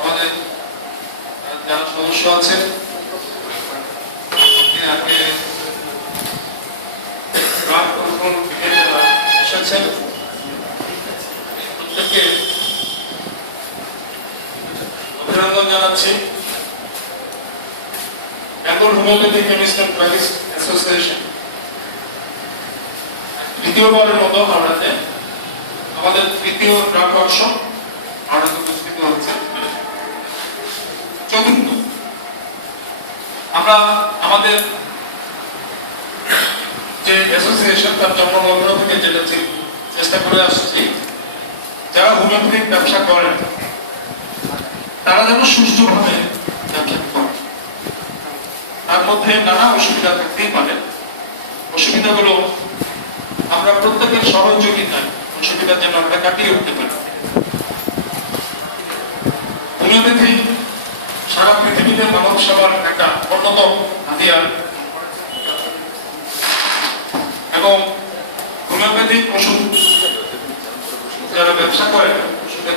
আমাদের যারা সদস্য আছেন এসেছেন প্রত্যেককে অভিনন্দন জানাচ্ছি। Bengal homeopathy chemist and druggist association দ্বিতীয়বারের মতো হাওড়াতে আমাদের তৃতীয় ড্রাগ ওয়ার্কশপ হাওড়াতে অনুষ্ঠিত হচ্ছে। চতুর্থ, আমরা আমাদের যে অ্যাসোসিয়েশন তার জন্মলগ্ন থেকে যেটা চেষ্টা করে আসছি, যারা হোমিওপ্যাথিক ব্যবসা করেন তারা যেন সুষ্ঠুভাবে ব্যবসা করেন। তার মধ্যে নানা অসুবিধা থাকতেই পারে। অসুবিধাগুলো আমরা প্রত্যেকের সহযোগিতায় অসুবিধা যেন আমরা কাটিয়ে উঠতে পারি। হোমিওপ্যাথি সারা পৃথিবীতে মানব সেবার একটা অন্যতম হাতিয়ার এবং হোমিওপ্যাথিক ওষুধ যারা ব্যবসা করে ওষুধের